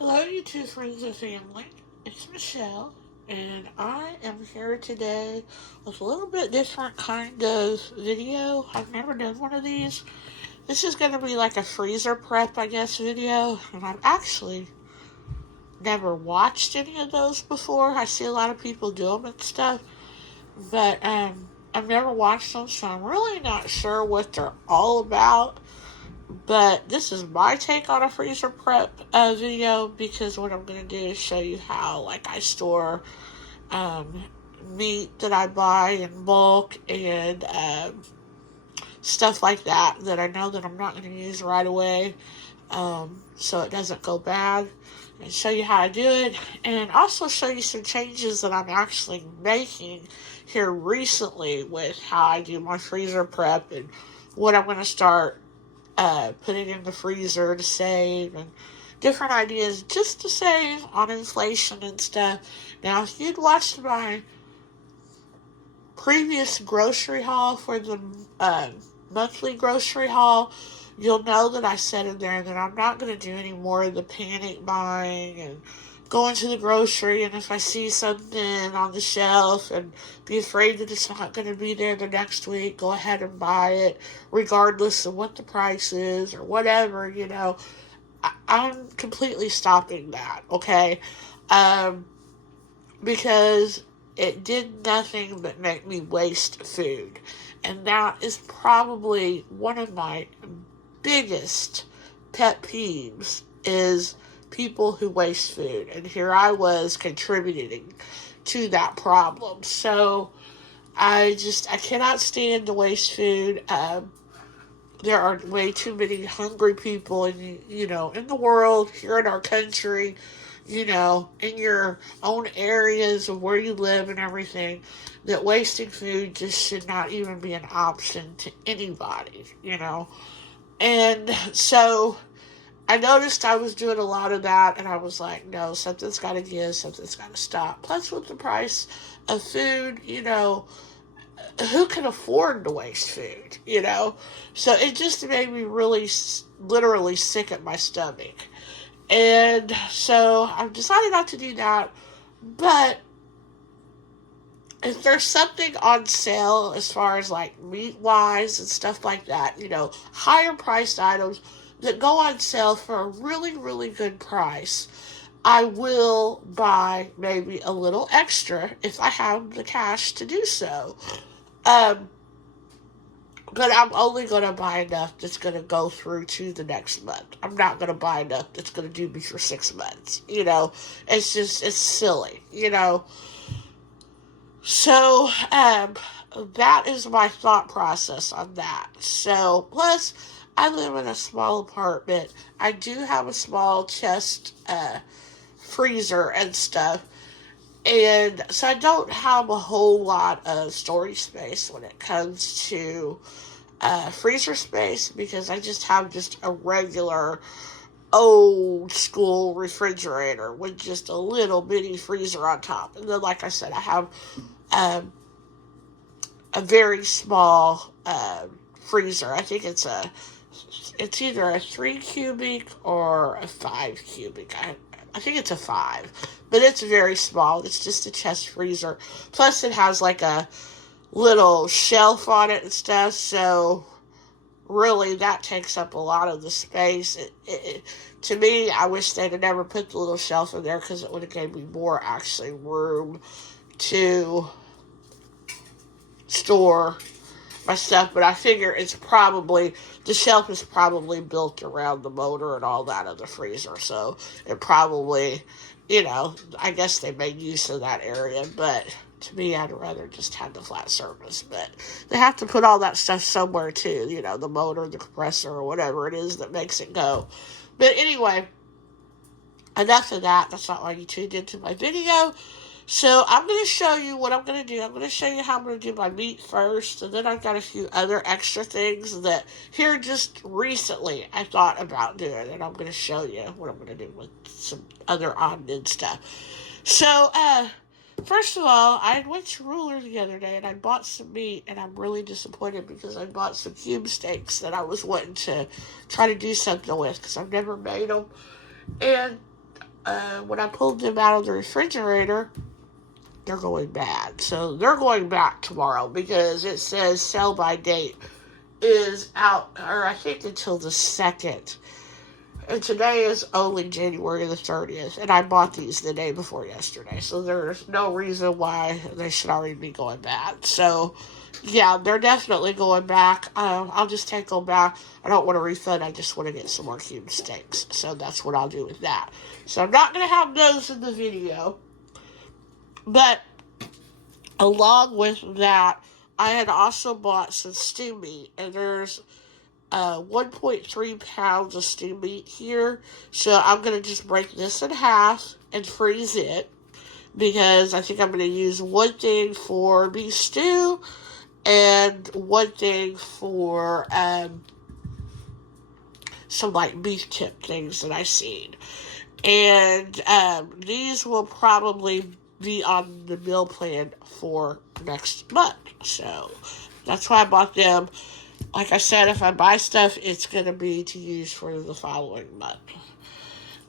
Hello, you two friends and family. It's Michelle, and I am here today with a little bit different kind of video. I've never done one of these. This is going to be like a freezer prep, I guess, video, and I've actually never watched any of those before. I see a lot of people do them and stuff, but I've never watched them, so I'm really not sure what they're all about. But this is my take on a freezer prep video because what I'm going to do is show you how, like, I store um, meat that I buy in bulk and stuff like that I know that I'm not going to use right away, so it doesn't go bad, and show you how I do it, and also show you some changes that I'm actually making here recently with how I do my freezer prep and what I'm going to start putting in the freezer to save, and different ideas just to save on inflation and stuff. Now, if you'd watched my previous grocery haul for the monthly grocery haul, you'll know that I said in there that I'm not going to do any more of the panic buying and going to the grocery, and if I see something on the shelf and be afraid that it's not going to be there the next week, go ahead and buy it regardless of what the price is or whatever. I'm completely stopping that, okay? Because it did nothing but make me waste food. And that is probably one of my biggest pet peeves is people who waste food. And here I was contributing to that problem. So I cannot stand to waste food. There are way too many hungry people in the world, here in our country, in your own areas of where you live and everything, that wasting food just should not even be an option to anybody. And so I noticed I was doing a lot of that, and I was like, no, something's got to give, something's got to stop. Plus, with the price of food, who can afford to waste food? So it just made me really, literally sick at my stomach. And so I've decided not to do that. But if there's something on sale as far as like meat wise and stuff like that, higher priced items that go on sale for a really, really good price, I will buy maybe a little extra if I have the cash to do so. Um, but I'm only going to buy enough that's going to go through to the next month. I'm not going to buy enough that's going to do me for 6 months. It's silly. So, that is my thought process on that. So, plus, I live in a small apartment. I do have a small chest freezer and stuff. And so I don't have a whole lot of storage space when it comes to freezer space, because I just have a regular old school refrigerator with just a little bitty freezer on top. And then, like I said, I have um, a very small freezer. I think it's either a 3 cubic or a 5 cubic. I think it's a 5, but it's very small. It's just a chest freezer. Plus, it has like a little shelf on it and stuff. So, really, that takes up a lot of the space. To me, I wish they'd have never put the little shelf in there, because it would have gave me more actually room to store my stuff. But I figure the shelf is probably built around the motor and all that of the freezer, so it probably, I guess they made use of that area. But to me, I'd rather just have the flat surface. But they have to put all that stuff somewhere too, the motor, the compressor, or whatever it is that makes it go. But anyway, enough of that. That's not why you tuned into my video. So I'm going to show you what I'm going to do. I'm going to show you how I'm going to do my meat first, and then I've got a few other extra things that here just recently I thought about doing, and I'm going to show you what I'm going to do with some other on-end stuff. So, first of all, I went to Ruler the other day, and I bought some meat, and I'm really disappointed because I bought some cube steaks that I was wanting to try to do something with, because I've never made them. And when I pulled them out of the refrigerator, they're going bad. So they're going back tomorrow because it says sell by date is out, or I think until the 2nd. And today is only January the 30th, and I bought these the day before yesterday, so there's no reason why they should already be going bad. So, yeah, they're definitely going back. I'll just take them back. I don't want to refund, I just want to get some more cube steaks. So that's what I'll do with that. So I'm not going to have those in the video, but along with that, I had also bought some stew meat, and there's 1.3 pounds of stew meat here. So I'm going to just break this in half and freeze it because I think I'm going to use one thing for beef stew and one thing for some like beef tip things that I've seen. And these will probably be on the meal plan for next month. So that's why I bought them. Like I said, if I buy stuff, it's going to be to use for the following month.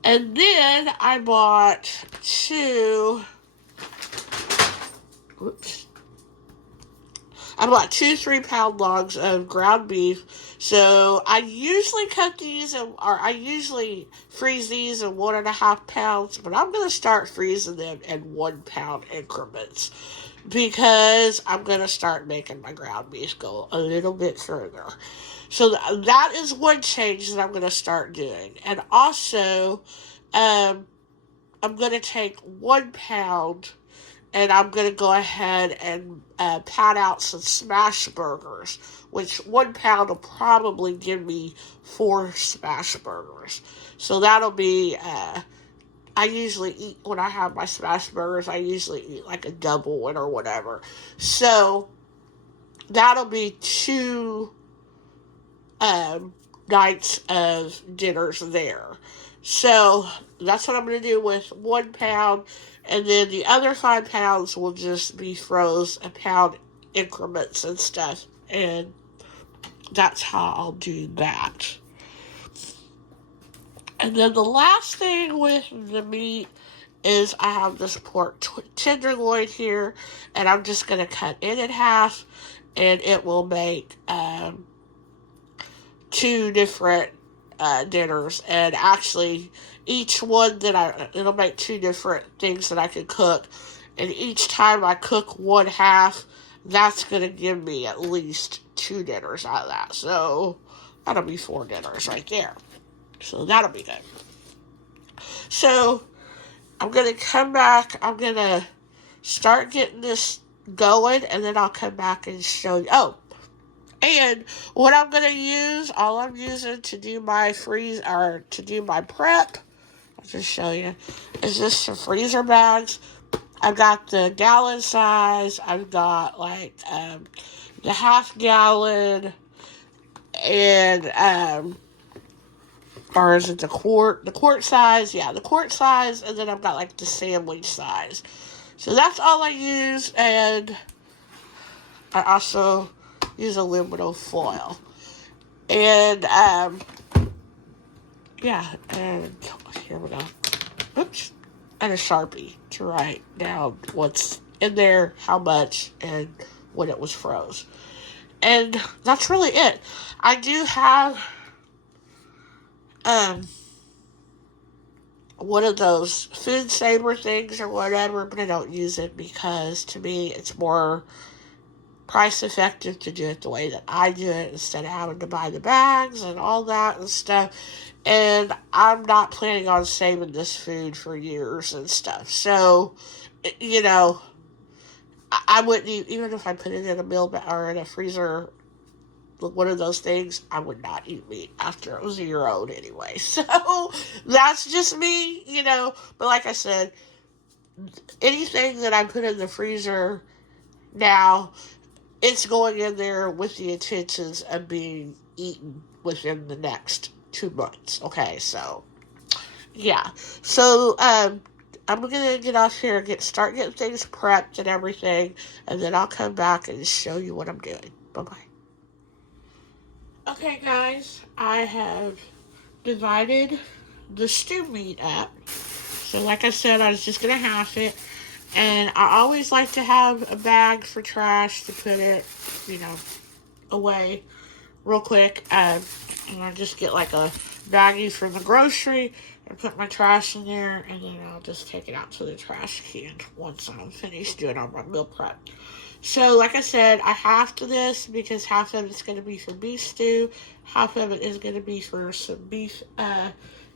And then I bought two 3-pound logs of ground beef. So I usually cut these, or I usually freeze these in 1.5 pounds, but I'm going to start freezing them in 1 pound increments because I'm going to start making my ground beef go a little bit further. So that is one change that I'm going to start doing. And also, I'm going to take 1 pound and I'm going to go ahead and pound out some smash burgers, which 1 pound will probably give me 4 smash burgers. So that'll be, I usually eat, when I have my smash burgers, I usually eat like a double one or whatever. So that'll be 2 nights of dinners there. So that's what I'm going to do with 1 pound. And then the other 5 pounds will just be froze a pound increments and stuff. And that's how I'll do that. And then the last thing with the meat is I have this pork tenderloin here. And I'm just going to cut it in half. And it will make 2 different dinners, and actually each one it'll make 2 different things that I can cook, and each time I cook one half, that's going to give me at least 2 dinners out of that. So that'll be 4 dinners right there. So that'll be good. So I'm going to come back, I'm going to start getting this going, and then I'll come back and show you. And what I'm going to use, all I'm using to do my to do my prep, I'll just show you, is just some freezer bags. I've got the gallon size, I've got like the half gallon, and or is it the quart? The quart size, yeah, the quart size, and then I've got like the sandwich size. So that's all I use, and I also use aluminum foil. And, yeah, and here we go. Oops. And a Sharpie to write down what's in there, how much, and when it was froze. And that's really it. I do have, one of those food saver things or whatever, but I don't use it because to me it's more price effective to do it the way that I do it instead of having to buy the bags and all that and stuff. And I'm not planning on saving this food for years and stuff. So, you know, I wouldn't even if I put it in a meal or in a freezer, one of those things, I would not eat meat after it was a year old anyway. So that's just me, you know. But like I said, anything that I put in the freezer now, it's going in there with the intentions of being eaten within the next 2 months. Okay, so, yeah. So, I'm going to get off here and start getting things prepped and everything, and then I'll come back and show you what I'm doing. Bye-bye. Okay, guys, I have divided the stew meat up. So like I said, I was just going to half it. And I always like to have a bag for trash to put it, you know, away real quick. And I just get like a baggie from the grocery and put my trash in there, and then I'll just take it out to the trash can once I'm finished doing all my meal prep. So, like I said, I halved this because half of it's going to be for beef stew, half of it is going to be for some beef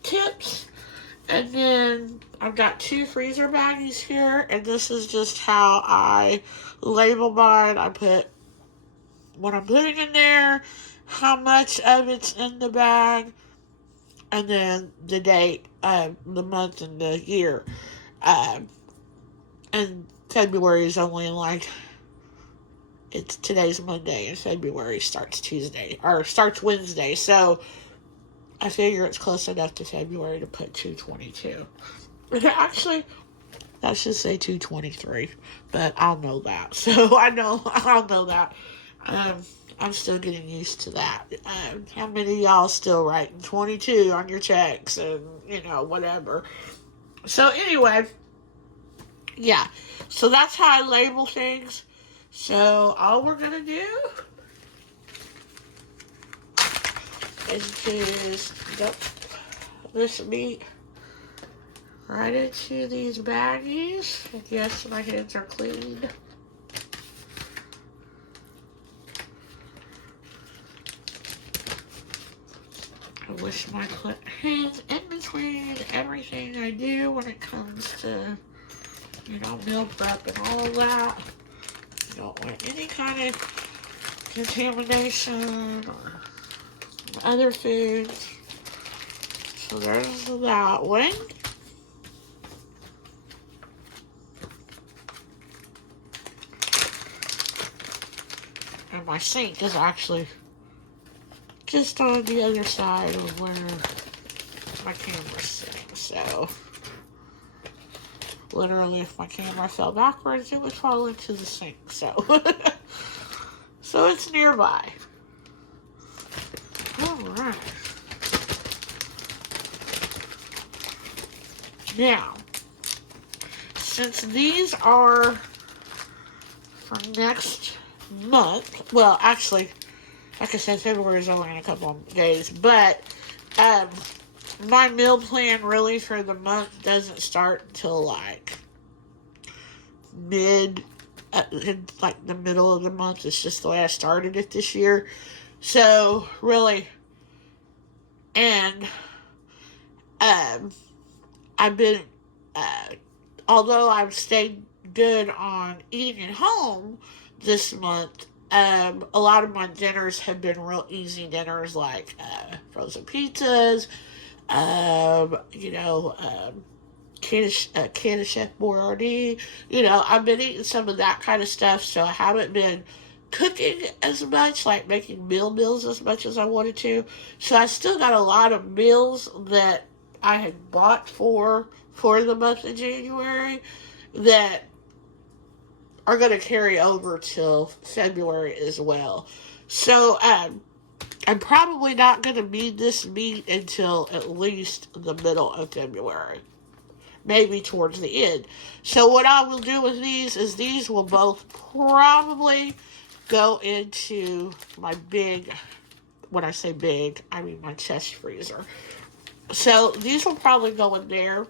tips. And then I've got 2 freezer baggies here, and this is just how I label mine. I put what I'm putting in there, how much of it's in the bag, and then the date, the month, and the year. And February is only like, it's today's Monday, and February starts Tuesday, or starts Wednesday, so I figure it's close enough to February to put 222. Actually, that should say 223, but I'll know that. So I'll know that. I'm still getting used to that. How many of y'all still writing 22 on your checks and, whatever. So anyway, yeah. So that's how I label things. So all we're going to do is just dump this meat right into these baggies. Yes, my hands are clean. I wish my hands in between everything I do when it comes to, meal prep and all of that. You don't want any kind of contamination or other foods. So there's that one. And my sink is actually just on the other side of where my camera's sitting. So literally, if my camera fell backwards, it would fall into the sink. So so it's nearby. Alright. Now, since these are for next month, well, actually, like I said, February is only in a couple of days, but my meal plan really for the month doesn't start until like like the middle of the month. It's just the way I started it this year. So really, and I've been, although I've stayed good on eating at home this month, a lot of my dinners have been real easy dinners, like frozen pizzas, can of Chef Boyardee. I've been eating some of that kind of stuff, so I haven't been cooking as much, like making meals as much as I wanted to. So I still got a lot of meals that I had bought for the month of January that are going to carry over till February as well. So I'm probably not going to need this meat until at least the middle of February, maybe towards the end. So what I will do with these will both probably go into my big, when I say big, I mean my chest freezer. So these will probably go in there.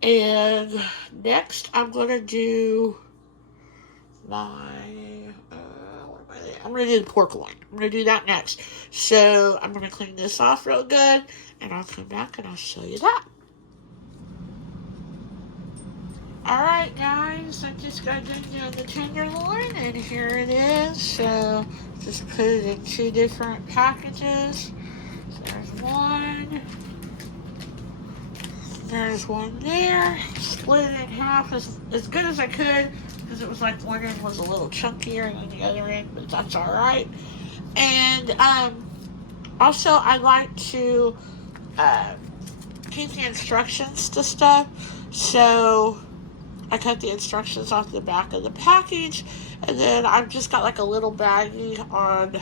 And next I'm going to do I'm going to do the pork loin. I'm going to do that next. So I'm going to clean this off real good, and I'll come back and I'll show you that. Alright guys, I just got done doing the tenderloin, and here it is. So just put it in 2 different packages. So there's one. There's one there. Split it in half as good as I could, because it was like one end was a little chunkier than the other end, but that's alright. And also I like to keep the instructions to stuff, so I cut the instructions off the back of the package, and then I've just got like a little baggie on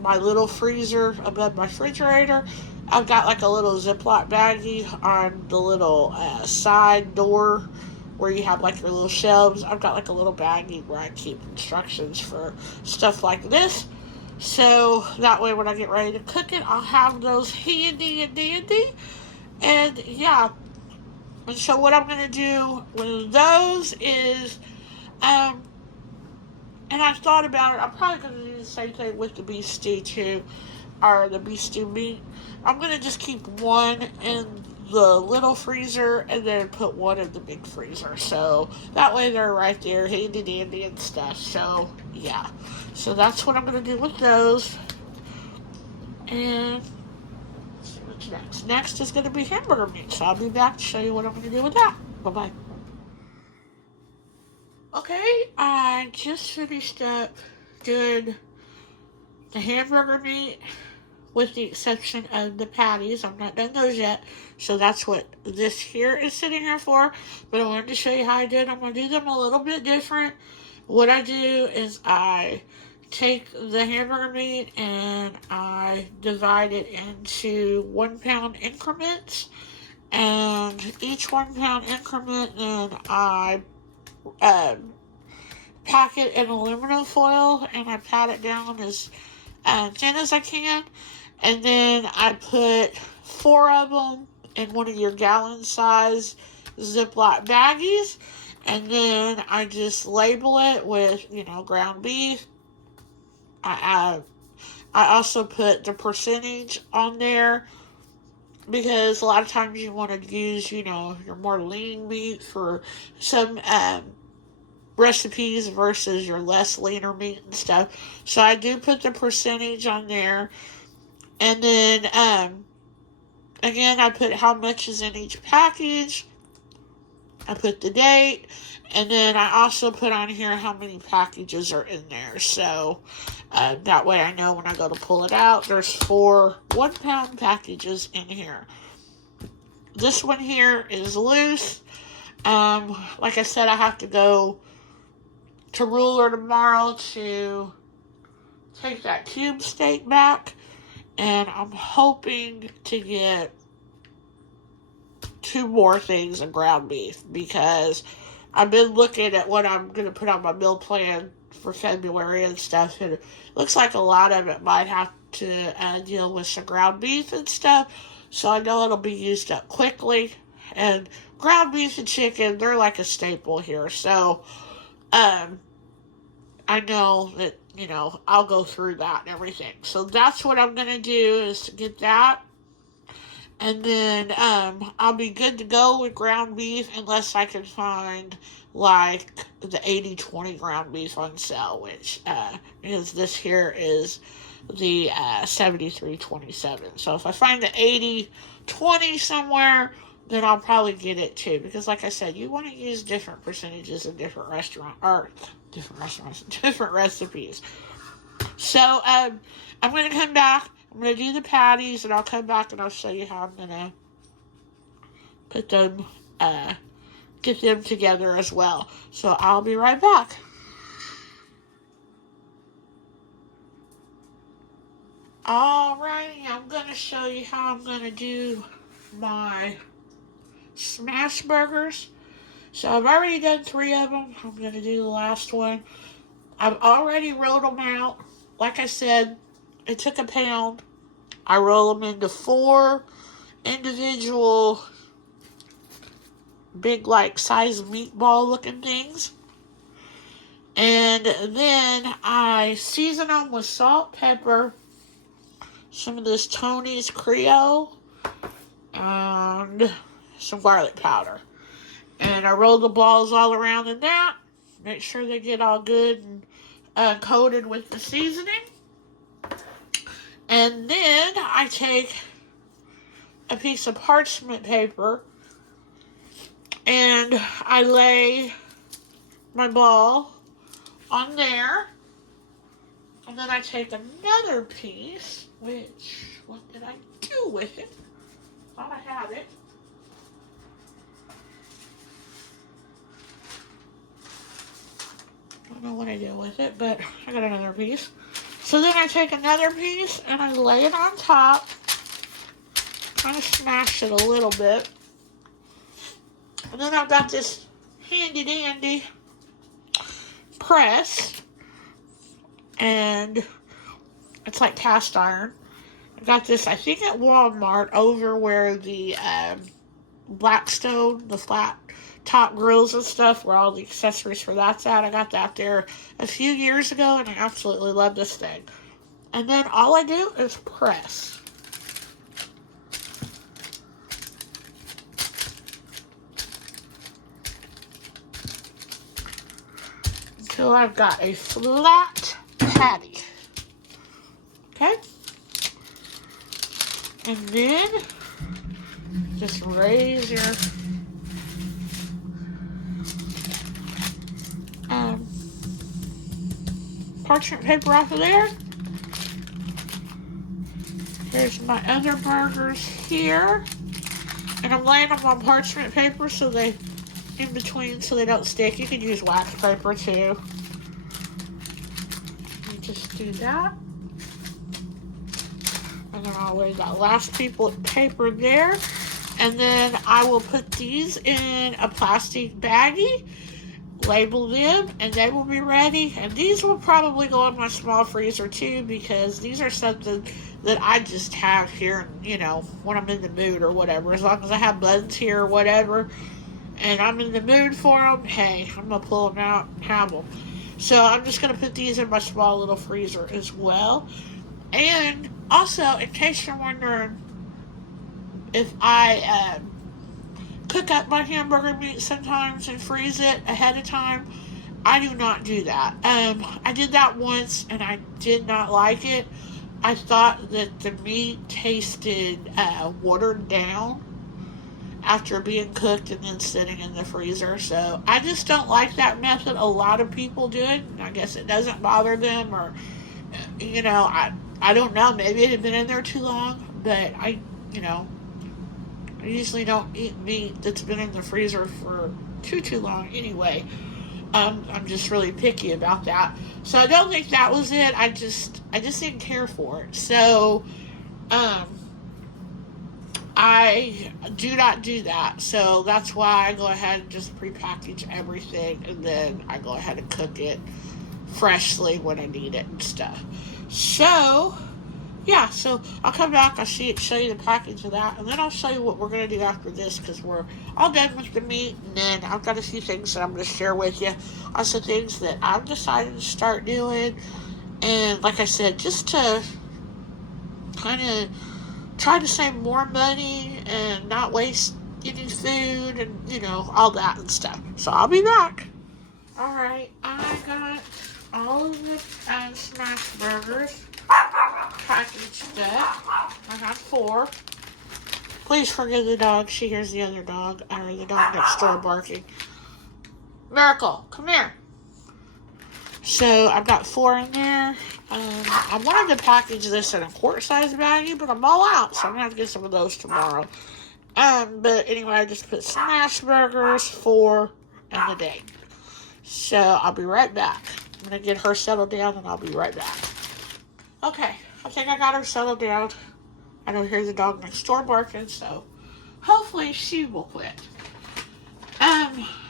my little freezer above my refrigerator, I've got like a little Ziploc baggie on the little side door where you have like your little shelves. I've got like a little baggie where I keep instructions for stuff like this. So that way when I get ready to cook it, I'll have those handy and dandy. And yeah, and so what I'm going to do with those is, um, and I thought about it, I'm probably going to do the same thing with the beef stew too, or the beef stew meat. I'm going to just keep one in the little freezer and then put one in the big freezer. So that way they're right there, handy dandy and stuff. So yeah. So that's what I'm going to do with those. And let's see what's next. Next is going to be hamburger meat. So I'll be back to show you what I'm going to do with that. Bye bye. Okay, I just finished up doing the hamburger meat with the exception of the patties. I'm not done those yet. So that's what this here is sitting here for. But I wanted to show you how I did. I'm going to do them a little bit different. What I do is I take the hamburger meat and I divide it into 1 pound increments. And each 1 pound increment, then I pack it in aluminum foil and I pat it down as thin as I can. And then I put 4 of them in one of your gallon size Ziploc baggies. And then I just label it with, ground beef. I also put the percentage on there because a lot of times you want to use, your more lean meat for some recipes versus your less leaner meat and stuff. So I do put the percentage on there. And then, again, I put how much is in each package. I put the date. And then I also put on here how many packages are in there. So that way I know when I go to pull it out, there's 4 1 pound packages in here. This one here is loose. Like I said, I have to go to Ruler tomorrow to take that cube steak back. And I'm hoping to get 2 more things of ground beef because I've been looking at what I'm going to put on my meal plan for February and stuff. And it looks like a lot of it might have to deal with some ground beef and stuff. So I know it'll be used up quickly. And ground beef and chicken, they're like a staple here. So, I know that, I'll go through that and everything. So that's what I'm going to do is to get that. And then I'll be good to go with ground beef unless I can find like the 80-20 ground beef on sale, which because this here is the 73-27. So if I find the 80-20 somewhere, then I'll probably get it too. Because like I said, you want to use different percentages in different different recipes. So I'm going to come back. I'm going to do the patties, and I'll come back and I'll show you how I'm going to put them, get them together as well. So I'll be right back. Alrighty, I'm going to show you how I'm going to do my smash burgers. So I've already done 3 of them. I'm going to do the last one. I've already rolled them out. Like I said, it took a pound. I roll them into 4 individual big like size meatball looking things. And then I season them with salt, pepper, some of this Tony's Creole, and some garlic powder. And I roll the balls all around in that. Make sure they get all good and coated with the seasoning. And then I take a piece of parchment paper and I lay my ball on there. And then I take another piece, which, what did I do with it? Thought I had it. Don't know what I did with it, but I got another piece. So then I take another piece and I lay it on top. kind of smash it a little bit. And then I've got this handy dandy press, and it's like cast iron. I got this, I think, at Walmart over where the Blackstone, the flat top grills and stuff, where all the accessories for that's at. I got that there a few years ago, and I absolutely love this thing. And then all I do is press. Until I've got a flat patty. Okay? And then just raise your parchment paper off of there. Here's my other burgers here. And I'm laying them on parchment paper so they, in between, so they don't stick. You can use wax paper too. You just do that. And then I'll lay that last paper there. And then I will put these in a plastic baggie, label them, and they will be ready. And these will probably go in my small freezer too, because these are something that I just have here, you know, when I'm in the mood or whatever. As long as I have buns here or whatever, and I'm in the mood for them, hey, I'm going to pull them out and have them. So I'm just going to put these in my small little freezer as well. And also, in case you're wondering if I cook up my hamburger meat sometimes and freeze it ahead of time, I do not do that. I did that once and I did not like it. I thought that the meat tasted watered down after being cooked and then sitting in the freezer. So I just don't like that method. A lot of people do it, and I guess it doesn't bother them, or, you know, I don't know. Maybe it had been in there too long, but I usually don't eat meat that's been in the freezer for too long anyway. I'm just really picky about that. So I don't think that was it. I just didn't care for it. So I do not do that. So that's why I go ahead and just prepackage everything, and then I go ahead and cook it freshly when I need it and stuff. So yeah, so I'll come back, I'll show you the package of that, and then I'll show you what we're going to do after this, because we're all done with the meat, and then I've got a few things that I'm going to share with you, also things that I've decided to start doing, and like I said, just to kind of try to save more money and not waste any food, and, you know, all that and stuff. So I'll be back. Alright, I got all of the smash burgers packaged up. I got 4. Please forgive the dog. She hears the other dog, or the dog next door barking. Miracle, come here. So I've got 4 in there. I wanted to package this in a quart-size baggie, but I'm all out, so I'm going to have to get some of those tomorrow. But anyway, I just put smash burgers, 4, and the date. So I'll be right back. I'm going to get her settled down, and I'll be right back. Okay, I think I got her settled down. I don't hear the dog next door barking, so hopefully she will quit.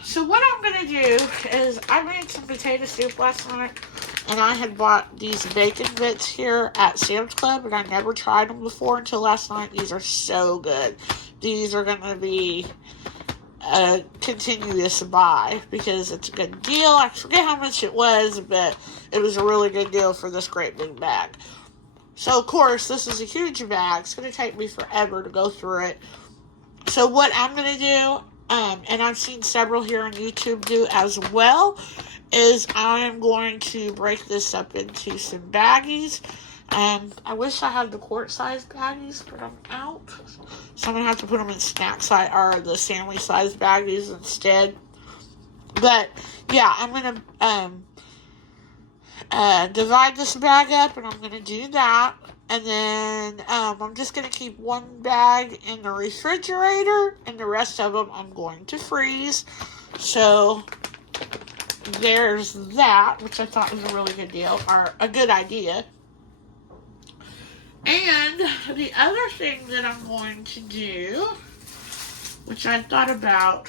So what I'm going to do is I made some potato soup last night, and I had bought these bacon bits here at Sam's Club, and I never tried them before until last night. These are so good. These are going to be a continuous buy because it's a good deal. I forget how much it was, but it was a really good deal for this great big bag. So, of course, this is a huge bag. It's going to take me forever to go through it. So, what I'm going to do, and I've seen several here on YouTube do as well, is I'm going to break this up into some baggies. I wish I had the quart-sized baggies, but I'm out. So I'm going to have to put them in snack size, or the sandwich-sized baggies instead. But, yeah, I'm going to divide this bag up, and I'm going to do that. And then I'm just going to keep one bag in the refrigerator, and the rest of them I'm going to freeze. So there's that, which I thought was a really good deal, or a good idea. And the other thing that I'm going to do, which I thought about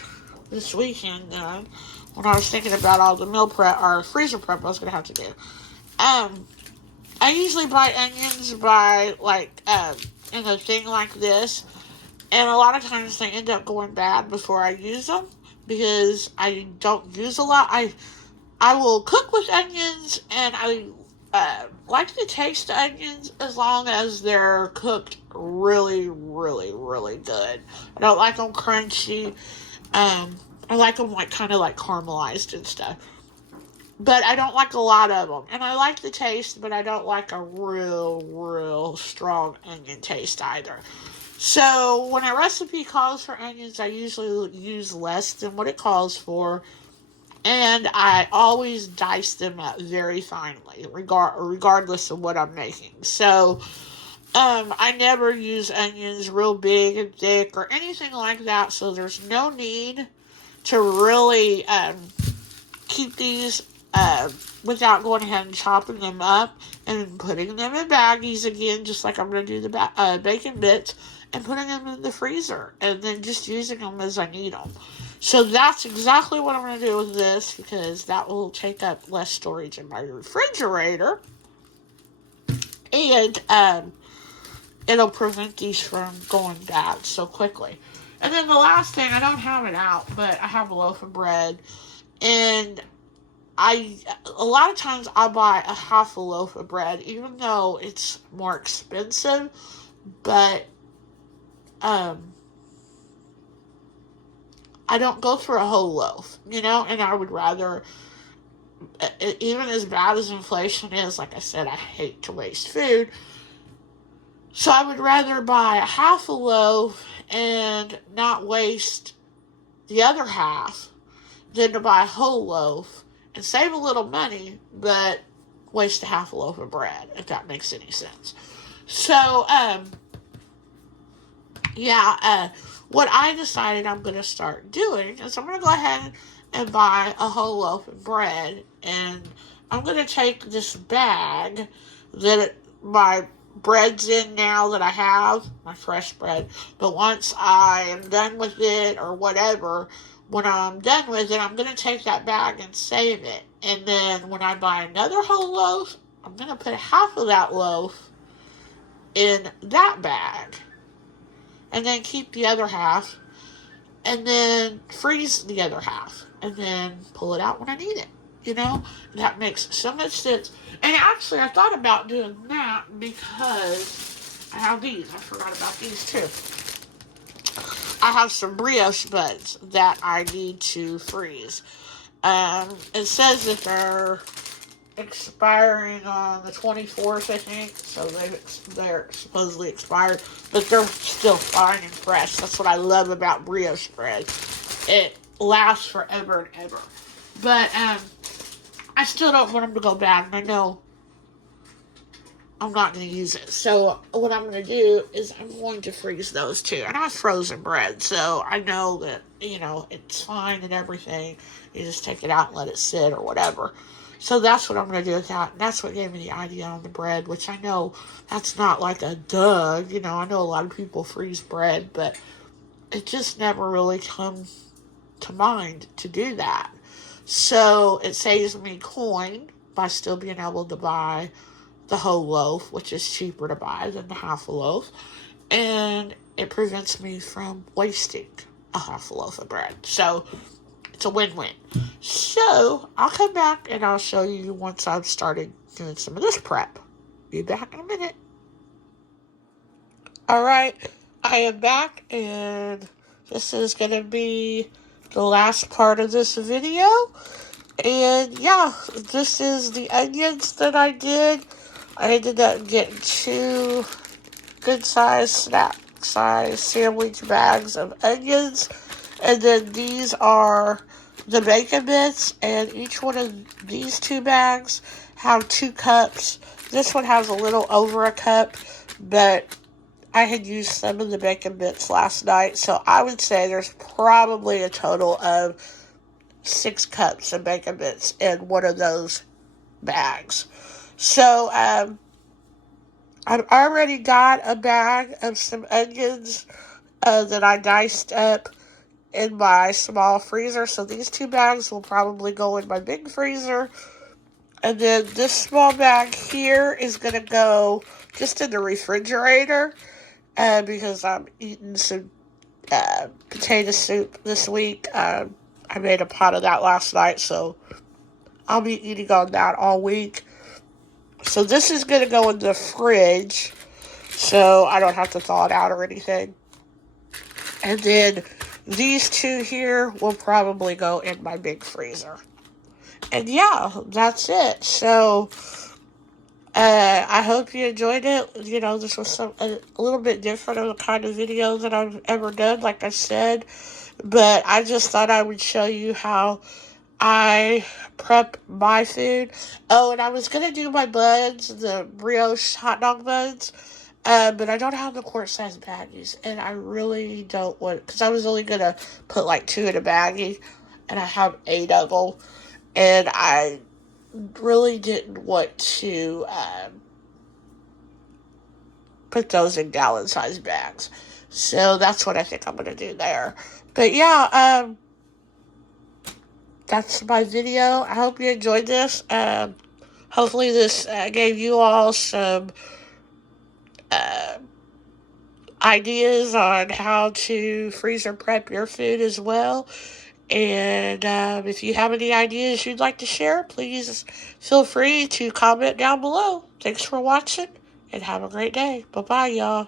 this weekend when I was thinking about all the meal prep or freezer prep I was going to have to do. I usually buy onions by in a thing like this, and a lot of times they end up going bad before I use them because I don't use a lot. I will cook with onions, and I like to taste the onions as long as they're cooked really, really, really good. I don't like them crunchy. I like them kind of like caramelized and stuff. But I don't like a lot of them. And I like the taste, but I don't like a real strong onion taste either. So when a recipe calls for onions, I usually use less than what it calls for. And I always dice them up very finely, regardless of what I'm making. So I never use onions real big and thick or anything like that. So there's no need to really keep these without going ahead and chopping them up and putting them in baggies again, just like I'm going to do the bacon bits, and putting them in the freezer and then just using them as I need them. So that's exactly what I'm going to do with this, because that will take up less storage in my refrigerator, and it'll prevent these from going bad so quickly. And then the last thing, I don't have it out, but I have a loaf of bread, and a lot of times I buy a half a loaf of bread, even though it's more expensive, but I don't go for a whole loaf, and I would rather, even as bad as inflation is, like I said, I hate to waste food, so I would rather buy a half a loaf and not waste the other half than to buy a whole loaf and save a little money, but waste a half a loaf of bread, if that makes any sense. So, what I decided I'm going to start doing is I'm going to go ahead and buy a whole loaf of bread, and I'm going to take this bag that my bread's in now that I have, my fresh bread, but once I am done with it or whatever, when I'm done with it, I'm going to take that bag and save it. And then when I buy another whole loaf, I'm going to put half of that loaf in that bag. And then keep the other half. And then freeze the other half. And then pull it out when I need it. That makes so much sense. And actually, I thought about doing that because I have these. I forgot about these too. I have some brioche buns that I need to freeze. It says that they're expiring on the 24th, I think, so they're supposedly expired, but they're still fine and fresh. That's what I love about brioche bread. It lasts forever and ever. But I still don't want them to go bad, and I know I'm not going to use it. So what I'm going to do is I'm going to freeze those too. And I have frozen bread, so I know that, it's fine and everything. You just take it out and let it sit or whatever. So that's what I'm going to do with that. And that's what gave me the idea on the bread, which I know that's not like a duh. I know a lot of people freeze bread, but it just never really comes to mind to do that. So it saves me coin by still being able to buy the whole loaf, which is cheaper to buy than the half a loaf, and it prevents me from wasting a half a loaf of bread. So it's a win-win. So I'll come back and I'll show you once I've started doing some of this prep. Be back in a minute. Alright, I am back, and this is going to be the last part of this video. And yeah, this is the onions that I did. I ended up getting 2 good-sized snack-size sandwich bags of onions. And then these are the bacon bits. And each one of these 2 bags have 2 cups. This one has a little over a cup. But I had used some of the bacon bits last night. So I would say there's probably a total of 6 cups of bacon bits in one of those bags. So, I've already got a bag of some onions that I diced up in my small freezer. So these two bags will probably go in my big freezer. And then this small bag here is going to go just in the refrigerator because I'm eating some potato soup this week. I made a pot of that last night, so I'll be eating on that all week. So this is going to go in the fridge, so I don't have to thaw it out or anything. And then these two here will probably go in my big freezer. And yeah, that's it. So I hope you enjoyed it. You know, this was a little bit different of the kind of video that I've ever done, like I said. But I just thought I would show you how I prep my food. Oh, and I was going to do my buns, the brioche hot dog buns. But I don't have the quart size baggies. And I really don't want, because I was only going to put like 2 in a baggie. And I have 8 of them. And I really didn't want to put those in gallon size bags. So that's what I think I'm going to do there. But yeah, that's my video. I hope you enjoyed this. Hopefully this gave you all some uh, ideas on how to freezer prep your food as well. And if you have any ideas you'd like to share, please feel free to comment down below. Thanks for watching and have a great day. Bye-bye, y'all.